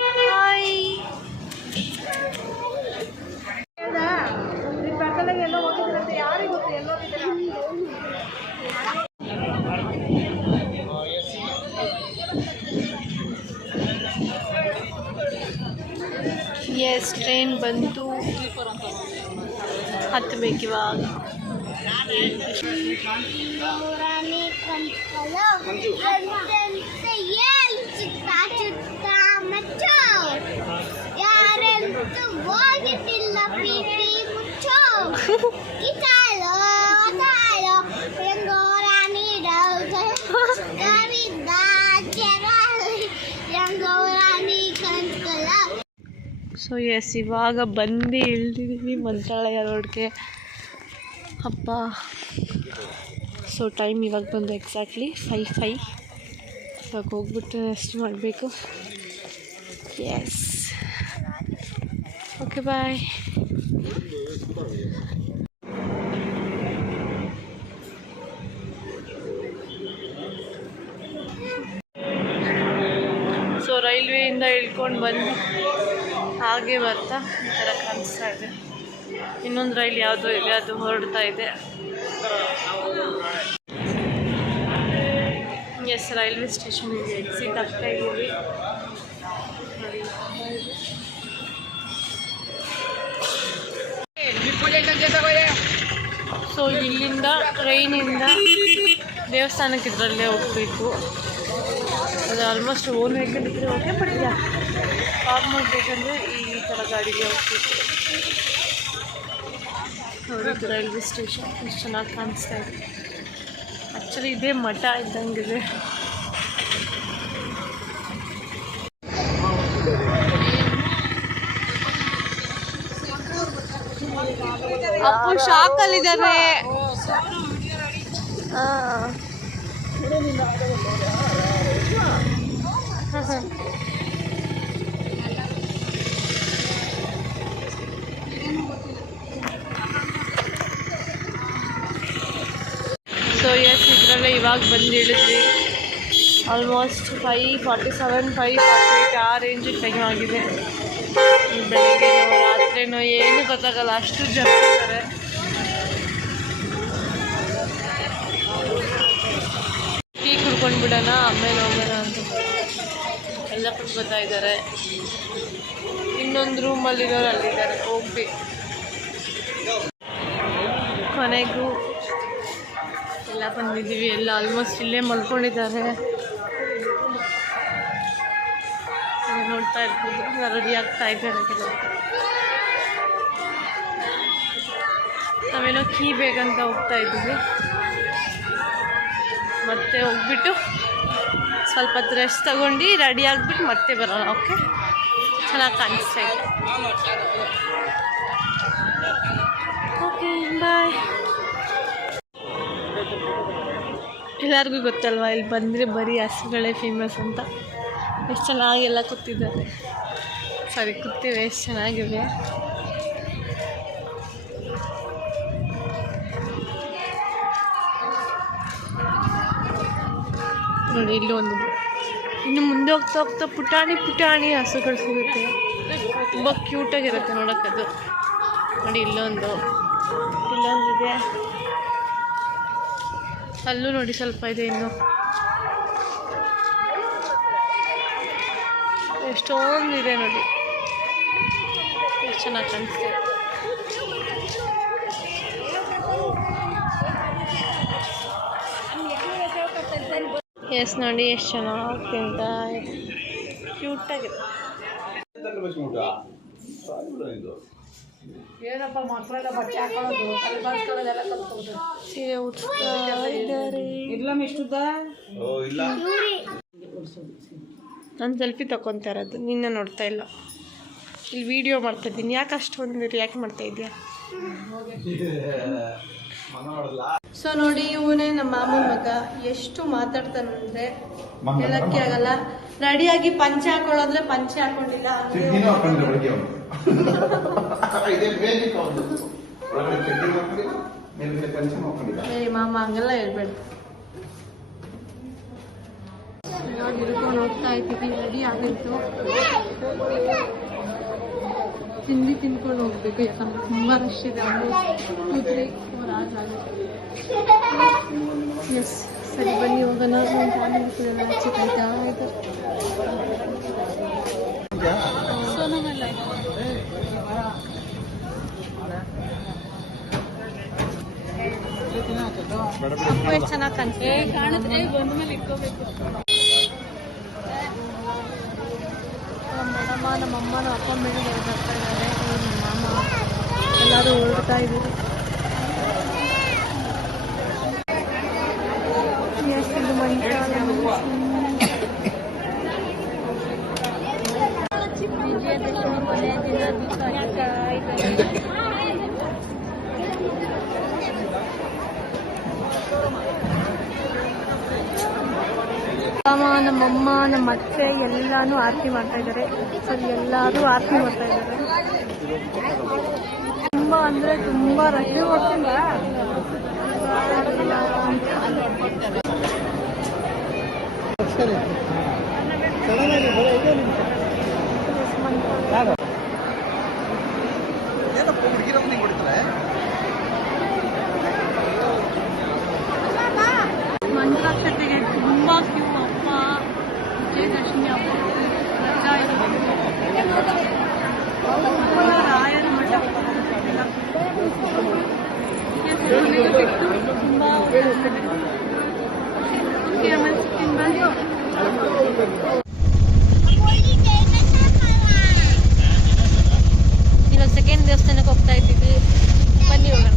Hi S train ಬಂತು ಹತ್ತಬೇಕು ಇವಾಗ so S ಇವಾಗ ಬಂದು ಇಳ್ದಿದ್ದೀವಿ ಮಂತ್ರಾಲಯ ರೋಡ್ಗೆ. ಅಪ್ಪ ಸೊ ಟೈಮ್ ಇವಾಗ ಬಂದು ಎಕ್ಸಾಕ್ಟ್ಲಿ ಫೈ ಫೈ ಇವಾಗ ಹೋಗ್ಬಿಟ್ಟು ರೆಸ್ಟ್ ಮಾಡಬೇಕು. ಎಸ್ ಓಕೆ ಬಾಯ್ ಸೊ ರೈಲ್ವೆಯಿಂದ ಇಳ್ಕೊಂಡು ಬಂದು ಹಾಗೆ ಬರ್ತಾ ಈ ಥರ ಕಾಣಿಸ್ತಾ ಇದೆ. ಇನ್ನೊಂದು ರೈಲ್ ಯಾವುದೋ ಇದೆ, ಅದು ಹೊರಡ್ತಾ ಇದೆ. ಎಸ್ ರೈಲ್ವೆ ಸ್ಟೇಷನ್ಗೆ ಎಕ್ಸಿಟ್ ಆಗ್ತಾ ಇದ್ದೀವಿ. ಸೊ ಇಲ್ಲಿಂದ ಟ್ರೈನಿಂದ ದೇವಸ್ಥಾನಕ್ಕೆ ಇದರಲ್ಲೇ ಹೋಗ್ಬೇಕು. ಅದು ಆಲ್ಮೋಸ್ಟ್ ಓನ್ ವೆಹಿಕಲ್ ಇದ್ದರೆ ಓಕೆ ಕಾರ್ ಮಾಡಬೇಕಂದ್ರೆ ಈ ಥರ ಗಾಡಿಗೆ ಹೋಗ್ತಿತ್ತು ನೋಡಿದ್ದು ರೈಲ್ವೆ ಸ್ಟೇಷನ್ ಎಷ್ಟು ಚೆನ್ನಾಗಿ ಕಾಣಿಸ್ತಾ ಇದೆ. ಆ್ಯಕ್ಚುಲಿ ಇದೇ ಮಠ ಇದ್ದಂಗಿದೆ. ಅಪ್ಪು ಶಾಕಲ್ಲಿದ್ದಾರೆ ಹಾಂ ಇವಾಗ ಬಂದು ಇಳಿದ್ವಿ almost five forty seven five forty eight ಆ ರೇಂಜಿಗೆ ಟೈಮ್ ಆಗಿದೆ ಬೆಳಗ್ಗೆ ರಾತ್ರಿನೋ ಏನು ಗೊತ್ತಾಗಲ್ಲ, ಅಷ್ಟು ಜನ ಇದ್ದಾರೆ. ಟೀ ಕುಡ್ಕೊಂಡು ಬಿಡೋಣ, ಆಮೇಲೆ ಹೋಗೋಣ ಅಂತ. ಎಲ್ಲ ಕುಡ್ಕೊತಾ ಇದ್ದಾರೆ. ಇನ್ನೊಂದು ರೂಮಲ್ಲಿರೋರು ಅಲ್ಲಿದ್ದಾರೆ, ಹೋಗ್ಬೇಕು. ಕೊನೆಗೂ ಎಲ್ಲ ಬಂದಿದ್ದೀವಿ, ಎಲ್ಲ ಆಲ್ಮೋಸ್ಟ್ ಇಲ್ಲೇ ಮಲ್ಕೊಂಡಿದ್ದಾರೆ. ನೋಡ್ತಾ ಇರ್ಬೋದು ರೆಡಿ ಆಗ್ತಾ ಇದ್ದಾರೆ ಕೆಲವರು. ನಾವೇನೋ ಕೀ ಬೇಕಂತ ಹೋಗ್ತಾ ಇದ್ದೀವಿ. ಮತ್ತೆ ಹೋಗ್ಬಿಟ್ಟು ಸ್ವಲ್ಪ ಹೊತ್ತು ರೆಸ್ಟ್ ತಗೊಂಡು ರೆಡಿ ಆಗಿಬಿಟ್ಟು ಮತ್ತೆ ಬರೋಣ ಓಕೆ ಚೆನ್ನಾಗಿ ಕಾಣಿಸ್ತಾ ಇದೆ. ಓಕೆ ಬಾಯ್ ಎಲ್ಲರಿಗೂ ಗೊತ್ತಲ್ವಾ, ಇಲ್ಲಿ ಬಂದರೆ ಬರೀ ಹಸುಗಳೇ ಫೇಮಸ್ ಅಂತ. ಎಷ್ಟು ಚೆನ್ನಾಗಿ ಎಲ್ಲ ಕೂತಿದ್ದಾರೆ. ಸಾರಿ, ಕೂತಿವೆ, ಎಷ್ಟು ಚೆನ್ನಾಗಿವೆ. ನೋಡಿ, ಇಲ್ಲಿ ಒಂದು ಇನ್ನು ಮುಂದೆ ಹೋಗ್ತಾ ಹೋಗ್ತಾ ಪುಟಾಣಿ ಪುಟಾಣಿ ಹಸುಗಳು ಸಿಗುತ್ತೆ. ತುಂಬ ಕ್ಯೂಟಾಗಿರುತ್ತೆ ನೋಡೋಕ್ಕದು ನೋಡಿ, ಇಲ್ಲೊಂದು, ಇಲ್ಲೊಂದಿದೆ. ಅಲ್ಲೂ ನೋಡಿ ಸ್ವಲ್ಪ ಇದೆ ಇನ್ನು. ಎಷ್ಟೊಂದಿದೆ ನೋಡಿ. ಎಷ್ಟು ಚೆನ್ನಾಗಿ ಕಾಣಿಸ್ತಿದೆ. ಎಸ್ ನೋಡಿ ಎಷ್ಟು ಚೆನ್ನಾಗಿ ತಿಂತ ಕ್ಯೂಟಾಗಿದೆ ಸೀರೆ ಉಟ್ಸ್ತಾ ಇದ್ದಾರೆ. ನಾನು ಸೆಲ್ಫಿ ತಗೊತಾ ಇರೋದು ನಿನ್ನ ನೋಡ್ತಾ ಇಲ್ಲ. ಇಲ್ಲಿ ವಿಡಿಯೋ ಮಾಡ್ತಾ ಇದ್ದೀನಿ. ಯಾಕೆ ಅಷ್ಟೊಂದು ರಿಯಾಕ್ಟ್ ಮಾಡ್ತಾ ಇದೆಯಾ ಸೊ ನೋಡಿ ಇವನೇ ನಮ್ಮ ಮಾಮನ ಮಗ. ಎಷ್ಟು ಮಾತಾಡ್ತಾನಂದ್ರೆ ಹೇಳಕ್ಕೆ ಆಗಲ್ಲ. ರೆಡಿಯಾಗಿ ಪಂಚೆ ಹಾಕೊಳ್ಳೋದ್ರೆ ಪಂಚೆ ಹಾಕೊಂಡಿಲ್ಲ ಚಡ್ಡಿನೂ ಹಾಕೊಂಡಿಲ್ಲ ಬೆಳಗ್ಗೆ ಅವನು. ಇದೇ ಬೇಸಿಕ್ ಅವನು ಒಳಗಡೆ ಚಡ್ಡಿ ಹಾಕೊಂಡಿಲ್ಲ ಮೇಲ್ಗಡೆ ಪಂಚೆ ಹಾಕೊಂಡಿಲ್ಲ. ಏ ಮಾಮ ಹಂಗೆಲ್ಲ ಹೇಳ್ಬೇಡ. ಇವಾಗ ಹಿಡ್ಕೊಂಡು ಹೋಗ್ತಾ ಇದ್ದೀವಿ ರೆಡಿ ಆಗಿತ್ತು ತಿಂಡಿ ತಿನ್ಕೊಂಡು ಹೋಗ್ಬೇಕು ಯಾಕಂದ್ರೆ ತುಂಬ ರಶ್ ಇದೆ. ಟೂ ತ್ರೀ ಫೋರ್ ಅವರ್ಸ್ ಆಗುತ್ತೆ ಎಸ್ ಸರಿ ಬನ್ನಿ ಹೋಗೋಣ ಸೋನಮಲ್ಲ ಅಪ್ಪು ಎಷ್ಟು ಚೆನ್ನಾಗಿ ಕಾಣಿಸ್ತೆ ಕಾಣುತ್ತೆ. ಬಂದ ಮೇಲೆ ಇಟ್ಕೋಬೇಕು. ನಮ್ಮ ಮೇಡಮ್ಮ ನಮ್ಮಮ್ಮ ನಮ್ಮ ಅಪ್ಪ ಮೇಲೆ ಬರ್ತಾ ಇದ್ದಾರೆ. ನಮ್ಮ ಮಾಮ. ಎಲ್ಲರೂ ಹೊರಡ್ತಾ ಇದ್ದೀವಿ ಅಮ್ಮ ನಮ್ಮಮ್ಮ ನಮ್ಮ ಅತ್ತೆ ಎಲ್ಲಾನು ಆರತಿ ಮಾಡ್ತಾ ಇದ್ದಾರೆ. ಸರಿ ಎಲ್ಲರೂ ಆರತಿ ಮಾಡ್ತಾ ಇದ್ದಾರೆ. ತುಂಬಾ ಅಂದ್ರೆ ತುಂಬಾ ರಶ್ ಏನಪ್ಪ ಹುಡುಗಿರಪ್ಪ ನಿಂಗೆ ಹೊಡಿತಾರೆ ಮಂಜುನಾಕ್ಷತೆಗೆ ತುಂಬಾ ಕ್ಯೂ ಅಪ್ಪ ವಿಜಯದಶಮಿ ಹಬ್ಬ ರಜಾ ಇದೆ. ರಾಯರ ಮಠ ಎಲ್ಲ Yes, ಮನೆಗೆ ಬಿಟ್ಟು ತುಂಬಾ Okay, ಆಮೇಲೆ ಸಿಗ್ತೀನಿ, bye. ಇವಾಗ ಸೆಕೆಂಡ್ ದೇವಸ್ಥಾನಕ್ಕೆ ಹೋಗ್ತಾ ಇದ್ದೀವಿ ಬನ್ನಿ ಹೋಗೋಣ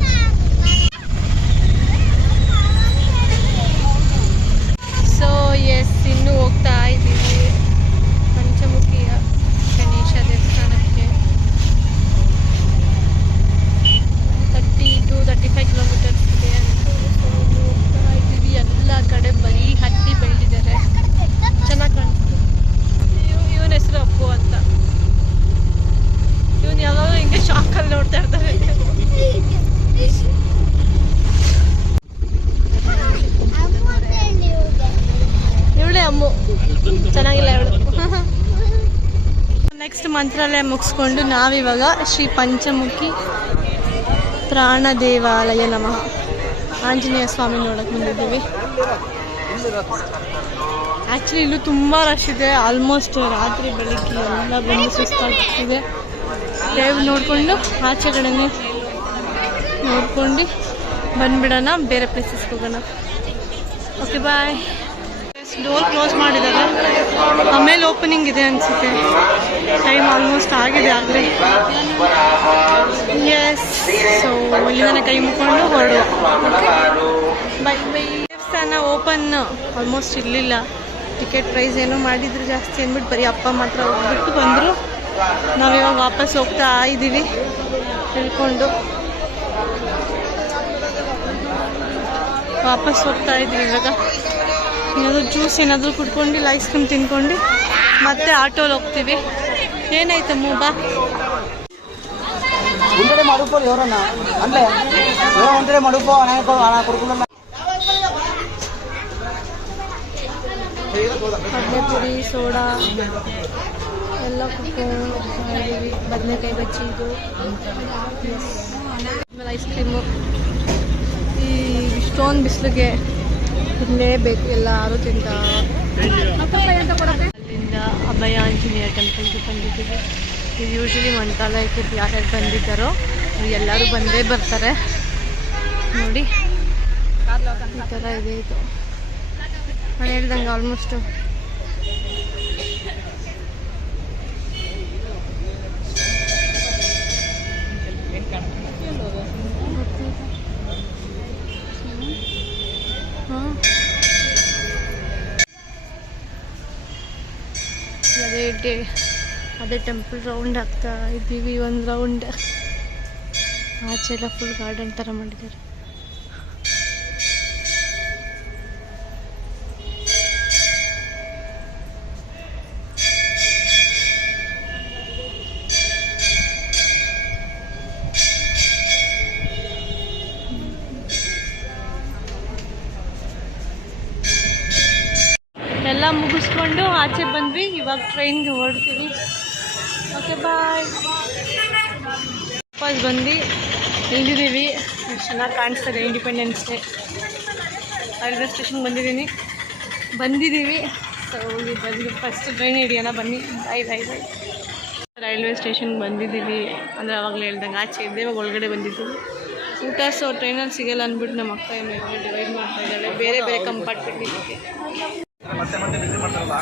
ಸೊ ಎಸ್ ಇನ್ನು ಹೋಗ್ತಾ ಇದ್ದೀವಿ ಪಂಚಮುಖಿಯ ಗಣೇಶ ದೇವಸ್ಥಾನಕ್ಕೆ thirty two thirty five kilometres ಇದೆ ಅಂತ ಸೊ ಹೋಗ್ತಾ ಇದ್ದೀವಿ ಎಲ್ಲ ಕಡೆ ಬರೀ ಹತ್ತಿ ಬೆಳೆದಿದ್ದಾರೆ ಚೆನ್ನಾಗಿ ಕಾಣಿಸ್ತು ಇವನ ಹೆಸರು ಅಪ್ಪು ಅಂತ ಇವನು ಯಾವಾಗ ಹಿಂಗೆ ಶಾಕಲ್ಲಿ ನೋಡ್ತಾ ಇರ್ತಾರೆ ಇವಳೇ ಅಮ್ಮು ಚೆನ್ನಾಗಿಲ್ಲ ಇವಳು ನೆಕ್ಸ್ಟ್ ಮಂತ್ರಾಲಯ ಮುಗಿಸ್ಕೊಂಡು ನಾವಿವಾಗ ಶ್ರೀ ಪಂಚಮುಖಿ ಪ್ರಾಣ ದೇವಾಲಯ ನಮಃ. ಆಂಜನೇಯ ಸ್ವಾಮಿ ನೋಡಕ್ಕೆ ಬಂದಿದ್ದೀವಿ. ಆ್ಯಕ್ಚುಲಿ ಇಲ್ಲೂ ತುಂಬ ರಶ್ ಇದೆ. ಆಲ್ಮೋಸ್ಟ್ ರಾತ್ರಿ ಬೆಳಿಗ್ಗೆ ಎಲ್ಲ ಬಂದು ಸುಸ್ತಾಗ್ತಿದೆ. ದೇವ್ ನೋಡಿಕೊಂಡು ಆಚೆ ಕಡೆನೇ ನೋಡ್ಕೊಂಡು ಬಂದ್ಬಿಡೋಣ. ಬೇರೆ ಪ್ಲೇಸಸ್ಗೆ ಹೋಗೋಣ. ಓಕೆ ಬಾಯ್ ಡೋರ್ ಕ್ಲೋಸ್ ಮಾಡಿದ್ದಾರೆ. ಓಪನಿಂಗ್ ಇದೆ ಅನಿಸುತ್ತೆ. ಟೈಮ್ ಆಲ್ಮೋಸ್ಟ್ ಆಗಿದೆ ಆಗಲೇ ಎಸ್ ಸೊ ಇಲ್ಲಿಂದನೇ ಕೈ ಮುಕ್ಕೊಂಡು ಹೊರಡು ಬೈ ಬೈ ದೇವಸ್ಥಾನ ಓಪನ್ ಆಲ್ಮೋಸ್ಟ್ ಇರಲಿಲ್ಲ. ಟಿಕೆಟ್ ಪ್ರೈಸ್ ಏನೋ ಮಾಡಿದ್ರು ಜಾಸ್ತಿ ಅಂದ್ಬಿಟ್ಟು ಬರೀ ಅಪ್ಪ ಮಾತ್ರ ಹೋಗ್ಬಿಟ್ಟು ಬಂದರು. ಇವಾಗ ವಾಪಸ್ ಹೋಗ್ತಾ ಇದ್ದೀವಿ ತಿಳ್ಕೊಂಡು. ವಾಪಸ್ ಹೋಗ್ತಾ ಇದ್ದೀವಿ ಇವಾಗ. ಏನಾದರೂ ಜ್ಯೂಸ್ ಏನಾದರೂ ಕುಡ್ಕೊಂಡು ಇಲ್ಲ ಐಸ್ ಕ್ರೀಮ್ ತಿನ್ಕೊಂಡು. ಮತ್ತೆ ಆಟೋ ಹೋಗ್ತೀವಿ. ಏನಾಯ್ತು ಮೂಬ ಒಂದಡೆ ಅಂದ್ರೆ ಸೋಡಾ ಎಲ್ಲ ಕುಟ್ಕೊಂಡು ಬದನೆಕಾಯಿ ಬಚ್ಚಿ ಇದು. ಆಮೇಲೆ ಐಸ್ ಕ್ರೀಮು ಈ ಇಷ್ಟೊಂದು ಬಿಸಿಲಿಗೆ ತಿನ್ನಲೇಬೇಕು ಎಲ್ಲರೂ ತಿಂತ. ಅಂತ ಟೆಂಪಲ್ಗೆ ಬಂದಿದ್ದೀವಿ ಇದು ಯೂಶಲಿ ಮಂತ್ರಾಲಯಕ್ಕೆ ಯಾರ್ಯಾರು ಬಂದಿದ್ದಾರೋ. ಎಲ್ಲರೂ ಬಂದೇ ಬರ್ತಾರೆ. ನೋಡಿ. ಈ ಥರ ಇದೆ ಇದು. ನಾನು ಹೇಳ್ದಂಗೆ ಆಲ್ಮೋಸ್ಟ್ ಅದೇ ಅದೇ ಟೆಂಪಲ್ ರೌಂಡ್ ಆಗ್ತಾ ಇದ್ದೀವಿ ಒಂದು ರೌಂಡ್ ಆಚೆ ಎಲ್ಲ ಫುಲ್ ಗಾರ್ಡನ್ ಥರ ಮಾಡಿದ್ದಾರೆ. ಎಲ್ಲ ಮುಗಿಸ್ಕೊಂಡು ಆಚೆ ಬಂದ್ವಿ. ಇವಾಗ ಟ್ರೈನ್ಗೆ ಹೊರಡ್ತೀವಿ. ಓಕೆ ಬಾಯ್ ವಾಪಸ್ ಬಂದು ನಿಂತಿದ್ದೀವಿ. ಎಷ್ಟು ಚೆನ್ನಾಗಿ ಕಾಣಿಸ್ತದೆ ಇಂಡಿಪೆಂಡೆನ್ಸ್ ಡೇ ರೈಲ್ವೆ ಸ್ಟೇಷನ್ ಬಂದಿದ್ದೀನಿ. ಬಂದಿದ್ದೀವಿ. ಸೊ ಹೋಗಿ ಬಂದು ಫಸ್ಟ್ ಟ್ರೈನ್ ಹಿಡಿಯೋಣ ಬನ್ನಿ. ಬಾಯ್ ಬಾಯ್ ಬಾಯ್ ರೈಲ್ವೆ ಸ್ಟೇಷನ್ ಬಂದಿದ್ದೀವಿ. ಅಂದರೆ ಅವಾಗಲೇ ಹೇಳ್ದಂಗೆ ಆಚೆ ಇದ್ದೆ ಇವಾಗ ಒಳಗಡೆ ಬಂದಿದ್ದೀವಿ. ಊಟ ಸೊ ಟ್ರೈನಲ್ಲಿ ಸಿಗಲ್ಲ ಅಂದ್ಬಿಟ್ಟು ನಮ್ಮ ಅಕ್ಕ ಏನು ಡಿವೈಡ್ ಮಾಡ್ತಾ ಇದ್ದಾಳೆ ಬೇರೆ ಬೇರೆ ಕಂಪಾರ್ಟ್ಮೆಂಟ್ ಇದಕ್ಕೆ ಮತ್ತೆ ಮತ್ತೆ ಬಿಸಿ ಮಾಡ್ತಾರಲ್ಲ